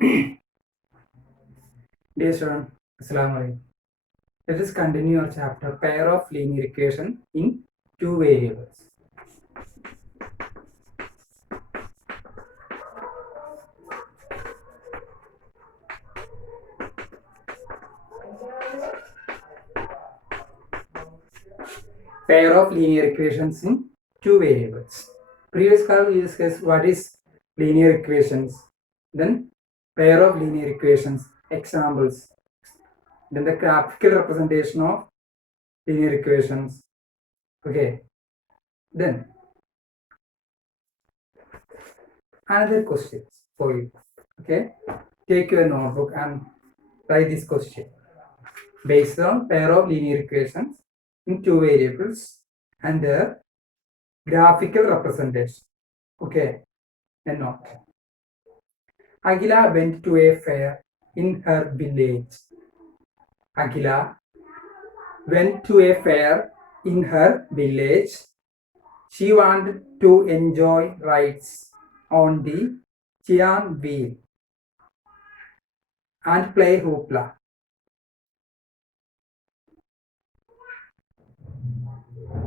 Dear student, Assalamu alaikum. Let us continue our chapter pair of linear equation in two variables. Pair of linear equations in two variables. Previous class we discussed what is linear equations, then pair of linear equations, examples, then the graphical representation of linear equations. Okay, then another question for you. Okay, take your notebook and write this question based on pair of linear equations in two variables and their graphical representation. Okay, and note. Agila went to a fair in her village. Agila went to a fair in her village. She wanted to enjoy rides on the giant wheel and play hoopla.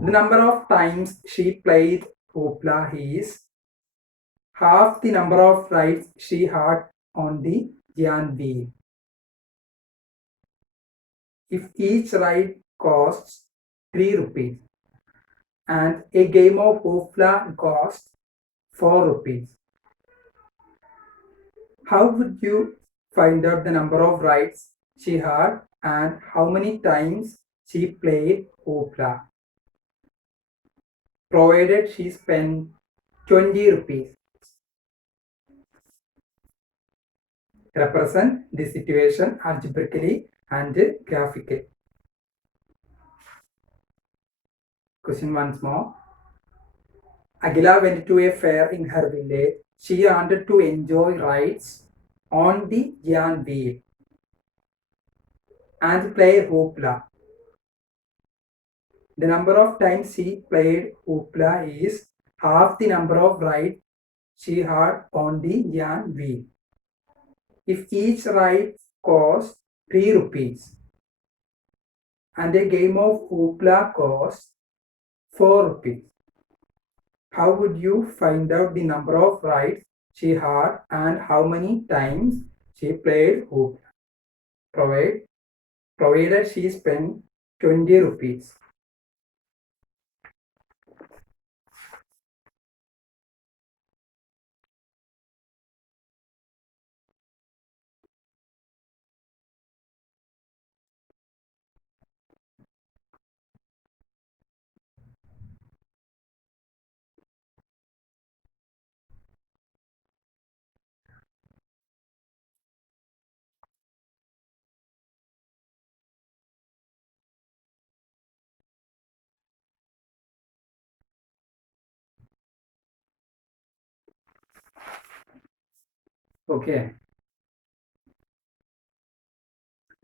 The number of times she played hoopla is half the number of rides she had on the giant wheel. If each ride costs 3 rupees and a game of hoopla costs 4 rupees, how would you find out the number of rides she had and how many times she played hoopla, provided she spent 20 rupees? Represent the situation algebraically and graphically. Question once more. Agila went to a fair in her village. She wanted to enjoy rides on the giant wheel and play hoopla. The number of times she played hoopla is half the number of rides she had on the giant wheel. If each ride costs 3 rupees and a game of hoopla costs 4 rupees, how would you find out the number of rides she had and how many times she played hoopla, provided she spent 20 rupees? Okay.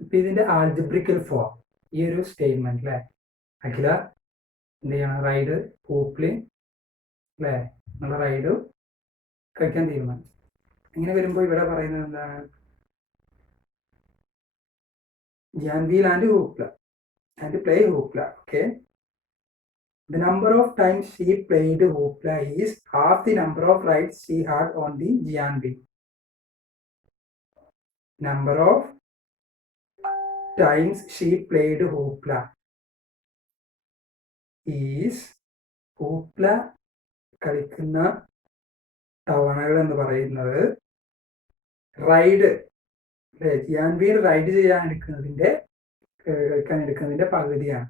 ഇപ്പൊ ഇതിന്റെ ആൾജിബ്രിക്കൽ ഫോം ഈ ഒരു സ്റ്റേറ്റ്മെന്റ് അല്ലെ, അഖില എന്ത് ചെയ്യണം, റൈഡ് ഹൂപ്പില് അല്ലെ എന്നുള്ള റൈഡ് കഴിക്കാൻ തീരുമാനിച്ചു. ഇങ്ങനെ വരുമ്പോൾ ഇവിടെ പറയുന്നത് എന്താണ്? giant wheel and hoopla and play hoopla. Okay, the number of times she played hoopla is half the number of rides she had on the giant wheel. Number of times she played hoopla is hoopla കളിക്കുന്ന തവണകൾ എന്ന് പറയുന്നത് റൈഡ് അല്ലെ, giant wheel ride ചെയ്യാൻ എടുക്കുന്നതിന്റെ പകുതിയാണ്.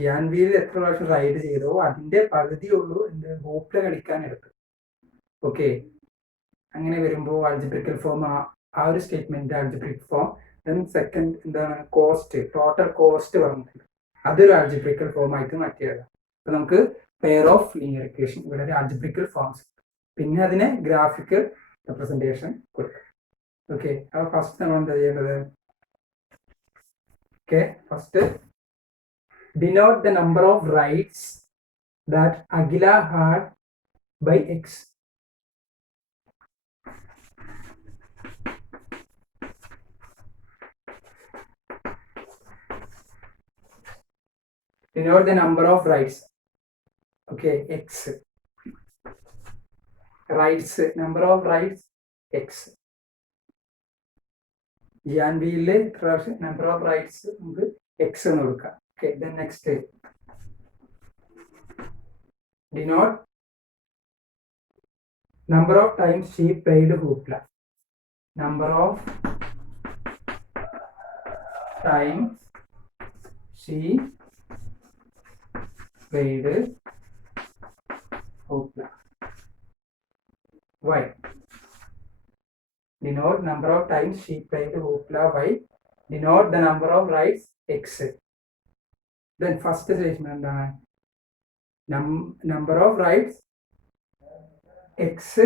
giant wheel എത്ര പ്രാവശ്യം റൈഡ് ചെയ്തോ അതിന്റെ പകുതിയുള്ളൂ എന്ത് ഹൂപ്ല കളിക്കാൻ എടുക്കും. ഓക്കെ, അങ്ങനെ വരുമ്പോൾ ആൾജിബ്രിക്കൽ ഫോം ആ ഒരു statement algebraic form. Then second എന്താണ്, കോസ്റ്റ്, ടോട്ടൽ കോസ്റ്റ് പറഞ്ഞിട്ടുണ്ട്, അതൊരു ആൾജിബ്രിക്കൽ ഫോം ആയിട്ട് മാറ്റിയത്. അപ്പൊ നമുക്ക് പെയർ ഓഫ് ലീനിയർ ഇക്വേഷൻ ഇവിടെ ഒരു ആൾജിബ്രിക്കൽ ഫോംസ്, പിന്നെ അതിനെ ഗ്രാഫിക്കൽ റെപ്രസെന്റേഷൻ കൊടുക്കും. ഓക്കെ, അപ്പൊ ഫസ്റ്റ് നമ്മൾ എന്താ ചെയ്യേണ്ടത്? Okay, first denote the number of rides that Agila had by x. denote the number of rights. Okay, X. Rights, number of rights, X. G and B number of rights, X. Okay, then next. Denote number of times she played hoopla. Number of times she played hoopla. Y. Denote number of times she played hoopla. Y. Denote the number of rights, X. Then first statement, number of rights, X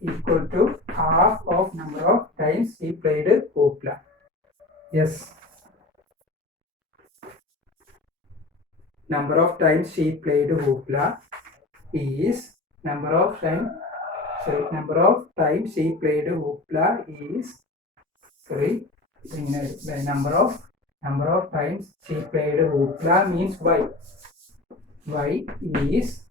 equal to half of number of times he played hoopla. Yes. Number of times she played hoopla is number of times she played hoopla is the number of times she played hoopla means y. Y is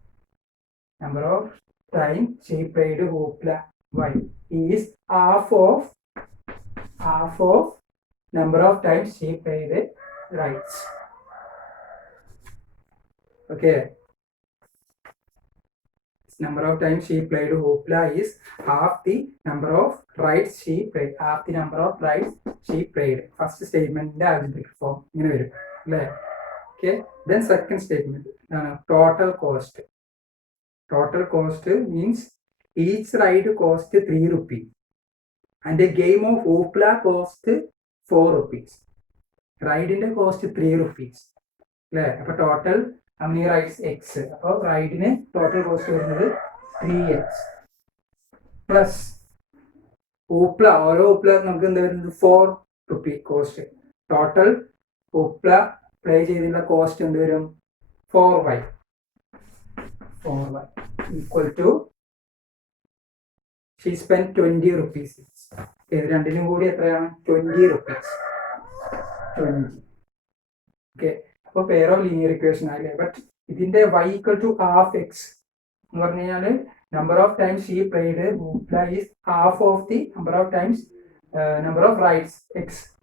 number of times she played hoopla. Y is half of number of times she played rights. Okay. Number of times she played hoopla is half the number of rights she played. Half the number of rights she played. First statement in the algebraic form. Okay. Then second statement, total cost. Total cost means each ride cost 3 rupees and a game of hoopla cost 4 rupees. Ride in the cost 3 rupees. Total how many rides X? Ride in total cost 3x plus hoopla. All hoopla 4 rupee cost. Total hoopla play cheyidilla cost 4y. 4y equal to she spent 20 rupees. 20 rupees. 20. Okay. So pair of linear equation, but within the y equal to half x. Number of times she played hoopla is half of the number of times number of rides x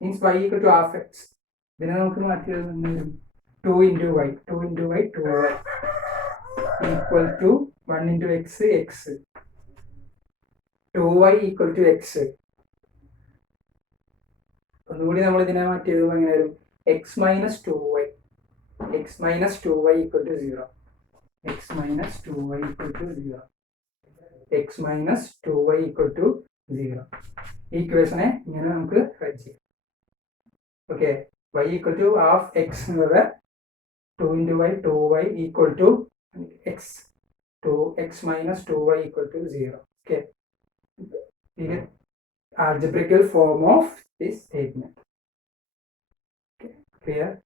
means y equal to half x. Then 2 into y, 2y equal to 1 into x, 2y equal to x. X minus 2y. X minus 2y equal to 0. X minus 2y equal to 0. X minus 2y equal to 0. Equation okay. Y equal to half x 2 into y, 2y equal to x. 2x minus 2y equal to 0. Okay. The algebraic form of this statement. Okay. Clear?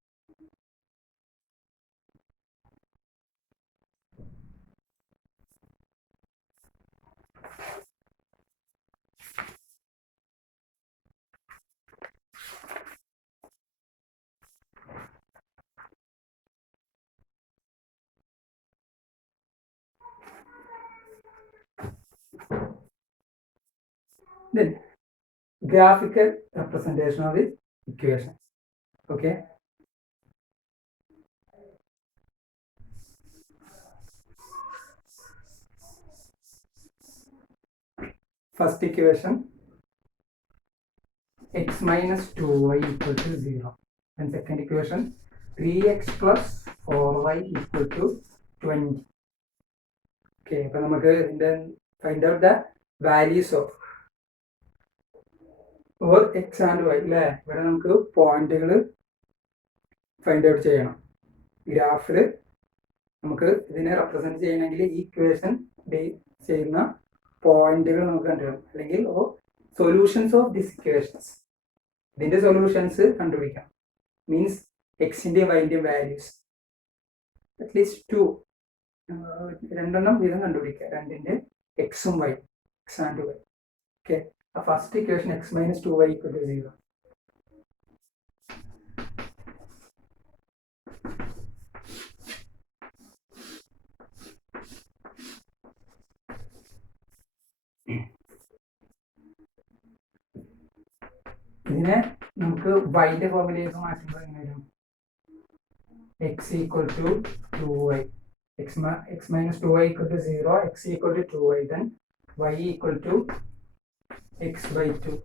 Then graphical representation of the equation. Okay. First equation, x minus 2y equal to 0. And second equation, 3x plus 4y equal to 20. Okay, then find out the values of both x and y. Point find out graph represent equation point solutions of these equations. The solutions means x and y values. At least 2. X and y. X and y. Okay. The first equation x minus 2y equal to 0. ഇതിനെ നമുക്ക് വൈൻ്റെ ഫോമിലേക്ക് മാറ്റുമ്പോൾ എങ്ങനെ വരും? x equal to 2y, x minus 2y equal to 0, x equal to 2y, then y equal to x by 2,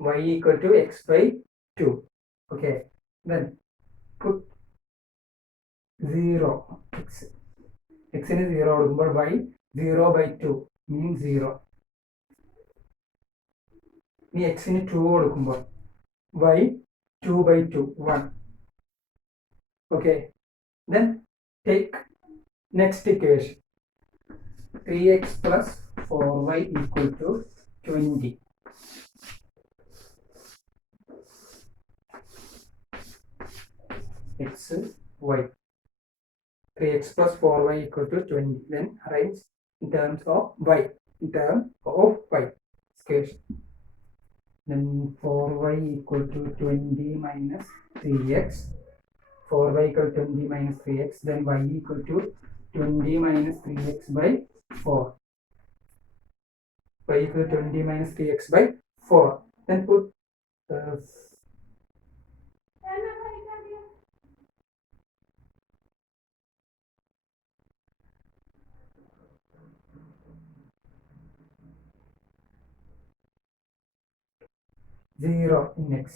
y equal to x by 2. Okay, then put 0, x in 0 കൊടുക്കുമ്പോൾ y 0 by 2 means 0. ഇനി x ന് 2 കൊടുക്കുമ്പോൾ y 2 by 2 1. Okay, then take next equation, 3x plus 4y equal to 20. X, y. 3x plus 4y equal to 20. Then arrange in terms of y. In terms of y. Equation. Then 4y equal to 20 minus 3x. 4y equal to 20 minus 3x. Then y equal to 20 minus 3x by 4. Y equal to 20 minus 3x by 4. Then put 0 in x.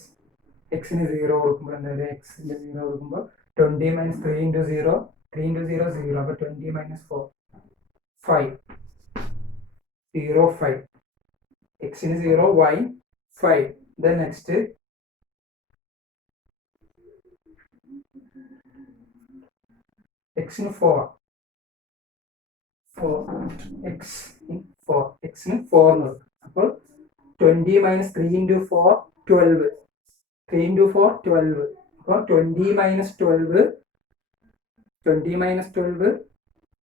X in 0 കൊടുക്കുമ്പോൾ എന്തായാലും x in 0 കൊടുക്കുമ്പോൾ 20 minus 3 into 0, 3 into 0 0, അപ്പോൾ 20 minus 4 5, 0 5. X in 0, y 5. Then next x in 4, 4, x in 4, x in 4 നോക്കും. അപ്പോൾ 20 minus 3 into 4 12, 3 into 4 12, അപ്പോൾ 20 minus 12, 20 minus 12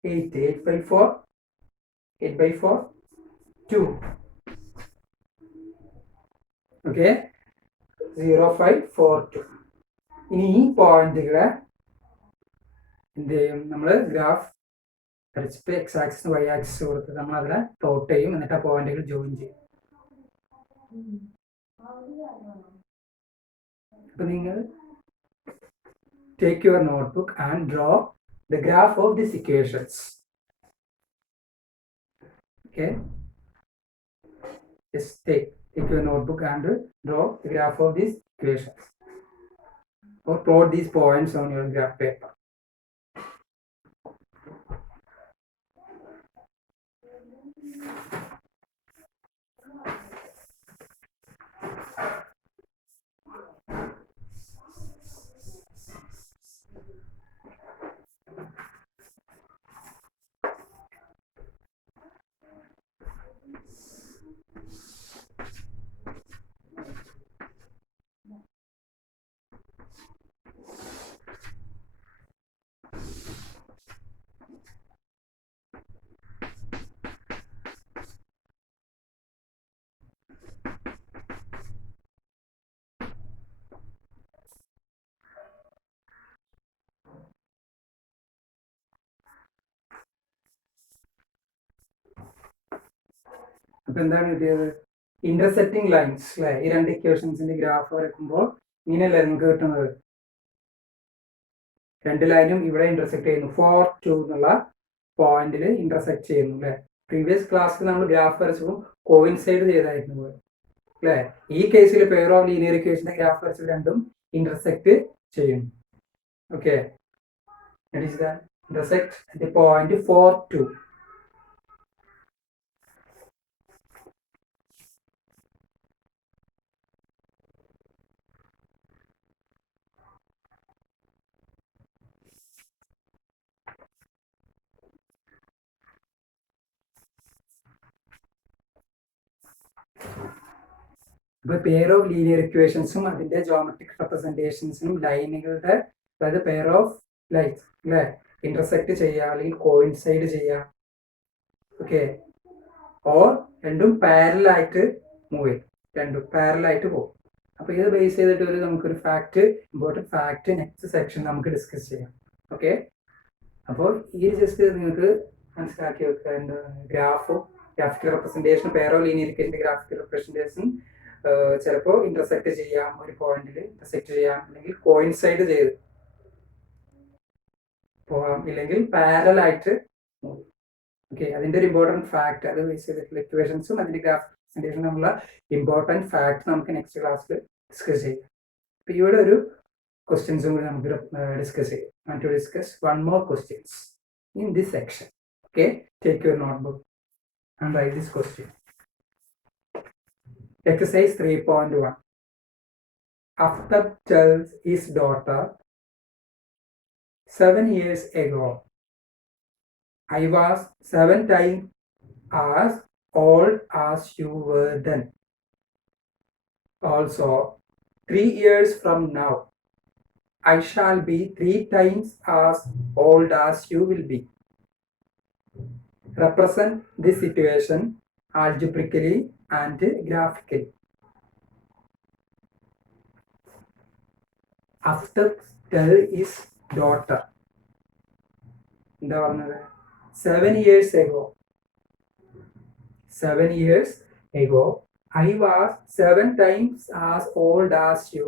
8, 8 by 4, 8 by 4 2. Okay, 0 5 4 2. ഇനി ഈ പോയിന്റുകളെ എന്ത് ചെയ്യും? നമ്മൾ ഗ്രാഫ് വരച്ചിട്ട് എക്സ് ആക്സിസ് വൈ ആക്സിസ് കൊടുത്ത് നമ്മൾ അതിനെ പ്ലോട്ട് ചെയ്യും, എന്നിട്ട് ആ പോയിന്റുകൾ ജോയിൻ ചെയ്യും. അപ്പൊ നിങ്ങൾ take your notebook and draw the graph of these equations. Okay, just take your notebook and draw the graph of these equations, or plot these points on your graph paper. അപ്പൊ എന്താണ് കിട്ടിയത്? ഇന്റർസെക്റ്റിംഗ് ലൈൻസ് അല്ലെ? ഈ രണ്ട് ഇക്വേഷൻസിന്റെ ഗ്രാഫ് വരയ്ക്കുമ്പോൾ ഇങ്ങനെയല്ലേ നിങ്ങൾക്ക് കിട്ടുന്നത്? രണ്ട് ലൈനും ഇവിടെ ഇന്റർസെക്ട് ചെയ്യുന്നു, 4 2 എന്നുള്ള പോയിന്റിൽ ഇന്റർസെക്ട് ചെയ്യുന്നു അല്ലെ? പ്രീവിയസ് ക്ലാസ്സിൽ നമ്മൾ ഗ്രാഫ് വരച്ചപ്പോൾ കോയിൻസൈഡ് ചെയ്തായിരുന്നു അല്ലെ? ഈ കേസിൽ പെയർ ഓഫ് ലീനിയർ ഇക്വേഷന്റെ ഗ്രാഫ് വരച്ചത് രണ്ടും ഇന്റർസെക്ട് ചെയ്യുന്നു. Okay, that is the intersect at the point 4 2. അപ്പോൾ പെയർ ഓഫ് ലീനിയർ ഇക്വേഷൻസും അതിന്റെ ജോമെട്രിക് റെപ്രസെന്റേഷൻസിനും ലൈനുകളുടെ, അതായത് പെയർ ഓഫ് ലൈൻസ് അല്ലെ, ഇന്റർസെക്ട് ചെയ്യുക അല്ലെങ്കിൽ കോയിൻസൈഡ് ചെയ്യുക. ഓക്കെ, ഓർ രണ്ടും പാരലായിട്ട് മൂവ് ചെയ്യും, രണ്ടും പാരലായിട്ട് പോകും. അപ്പോൾ ഇത് ബേസ് ചെയ്തിട്ട് നമുക്കൊരു fact, important fact next section നമുക്ക് ഡിസ്കസ് ചെയ്യാം. ഓക്കെ, അപ്പോൾ ഈ ജസ്റ്റ് നിങ്ങൾക്ക് മനസ്സിലാക്കി വെക്കുക, graphical representation, pair of linear ഇക്വേഷന്റെ ഗ്രാഫിക്കൽ റെപ്രസെന്റേഷൻ, ചിലപ്പോൾ ഇന്റർസെക്ട് ചെയ്യാം, ഒരു പോയിന്റിൽ ഇന്റർസെക്ട് ചെയ്യാം, അല്ലെങ്കിൽ കോയിൻസൈഡ് ചെയ്ത് പോകാം, ഇല്ലെങ്കിൽ പാരലൽ ആയിട്ട് ഓക്കെ. അതിന്റെ ഒരു ഇമ്പോർട്ടൻറ്റ് ഫാക്ട്, അത് ബേസ് ചെയ്തിട്ടുള്ള ഇക്വേഷൻസും അതിന്റെ ഗ്രാഫ് റെപ്രസെന്റേഷനും തമ്മിലുള്ള ഇമ്പോർട്ടൻറ്റ് ഫാക്ട് നമുക്ക് നെക്സ്റ്റ് ക്ലാസ്സിൽ ഡിസ്കസ് ചെയ്യാം. അപ്പോൾ ഇവിടെ ഒരു ക്വസ്റ്റ്യൻസും കൂടി നമുക്ക് ഡിസ്കസ് ചെയ്യാം. And to discuss one more questions in this section. Okay, take your notebook and write this question. Exercise 3.1. After tells his daughter, 7 years ago, I was 7 times as old as you were then. Also, 3 years from now, I shall be 3 times as old as you will be. Represent this situation algebraically and graphically. After tell his daughter. 7 years ago. 7 years ago, I was 7 times as old as you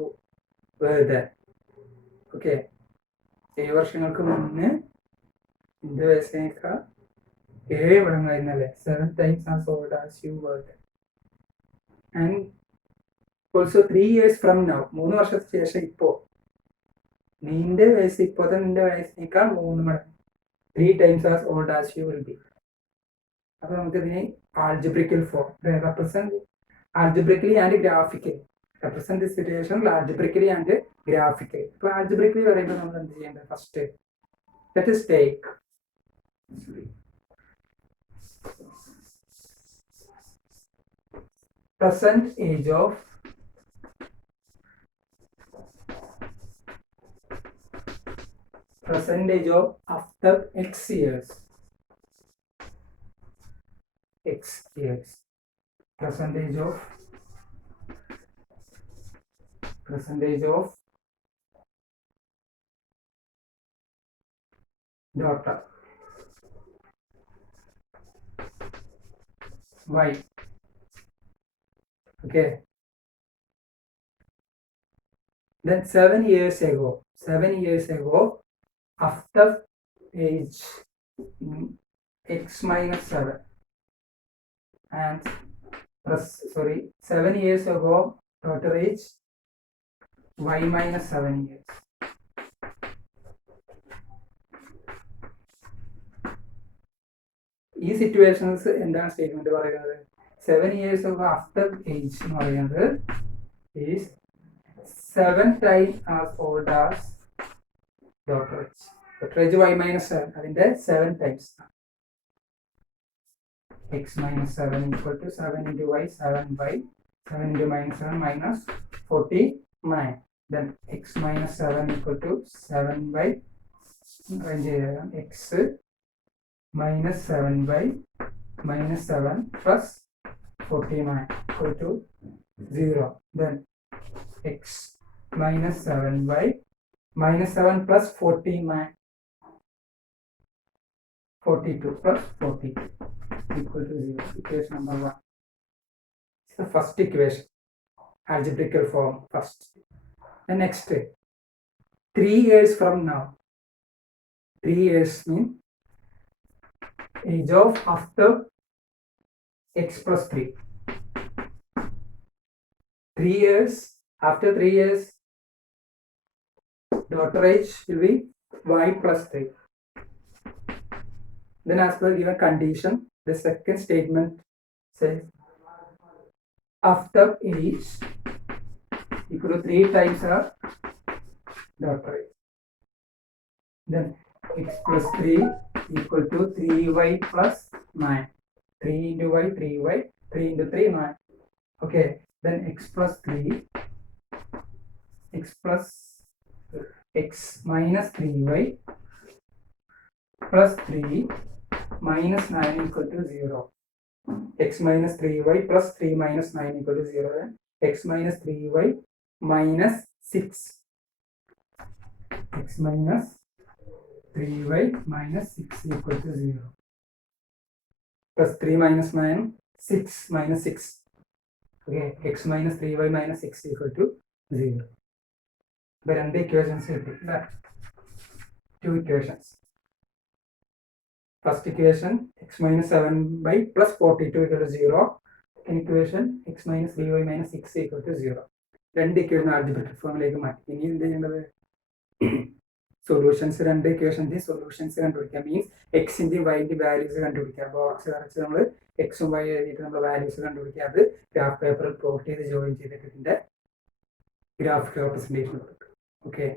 were then. Okay. 7 വർഷങ്ങൾക്ക് മുന്നേ എൻ്റെ വയസ്സിനേക്കാൾ 7 മടങ്ങായിരുന്നല്ലേ. 7 times as old as you were then. And also 3 years from now, 3 വർഷത്തിന് ശേഷം ഇപ്പോൾ നിന്റെ വയസ്സ് ഇപ്പോഴത്തെ നിന്റെ വയസ്സിനേക്കാൾ 3 മടങ്ങ്, 3 times as old as you will be. അപ്പോൾ നമുക്കിതിനെ algebraical form represent algebraically and graphically. Represent this situation algebraically and graphically. So algebraically പറയുമ്പോൾ നമ്മൾ എന്ത് ചെയ്യേണ്ടത്? First let us take present age of after x years. Percentage of daughter y. Okay, then 7 years ago after age x minus 7 and 7 years ago daughter age y minus 7 years. ഈ സിറ്റുവേഷൻസ് എന്താണ് സ്റ്റേറ്റ്മെന്റ് പറയുന്നത്? 7 years ago after age എന്ന് പറയുന്നത് is 7 times as old as daughter age. Daughter age y minus 7, അതിന്റെ 7 times. x minus 7 equal to 7 into y, 7y, 7 into minus 7 minus 49. Then x minus 7 equal to 7y, x minus 7y minus 7 plus 49 equal to 0. Then x minus 7y minus 7 plus 49, 42 plus 42 equal to 0. Equation number 1. It's the first equation, algebraical form first. The next, 3 years from now. 3 years means age of after x plus 3. 3 years, after 3 years, daughter age will be y plus 3. Then as per given condition, the second statement says after age equal to 3 times our daughter age. Then x plus 3 equal to 3y plus 9. 3 into y, 3y, 3 into 3, 9. Okay, then x plus 3, x minus 3y plus 3 minus 9 equal to 0. X minus 3y plus 3 minus 9 equal to 0. Then x minus 3y minus 6. X minus 3y minus 6 equal to 0. Plus 3 minus 9, 6 minus 6. Okay, X minus 3y minus 6 equal to 0. ഇപ്പൊ രണ്ട് equations കിട്ടി. Two equations. First equation x minus 7y plus 42 equal to 0. Second equation x minus 3y minus 6 equal to 0. രണ്ട് equation algebraic ഫോമിലേക്ക് മാറ്റി. ഇനി എന്ത് ചെയ്യേണ്ടത്? സൊല്യൂഷൻസ്, രണ്ട് ഇക്വേഷൻ്റെ സൊല്യൂഷൻസ് കണ്ടുപിടിക്കാം. മീൻസ് എക്സിൻ്റെയും വൈൻ്റെയും വാല്യൂസ് കണ്ടുപിടിക്കാം. ബോക്സ് വരച്ച് നമ്മൾ എക്സും വൈ എഴുതിയിട്ട് നമ്മൾ വാല്യൂസ് കണ്ടുപിടിക്കുക. അത് ഗ്രാഫ് പേപ്പറിൽ പ്ലോട്ട് ചെയ്ത് ജോയിൻ ചെയ്തിട്ട് ഇതിൻ്റെ ഗ്രാഫിക് റെപ്രസെൻറ്റേഷൻ കൊടുക്കും. ഓക്കെ.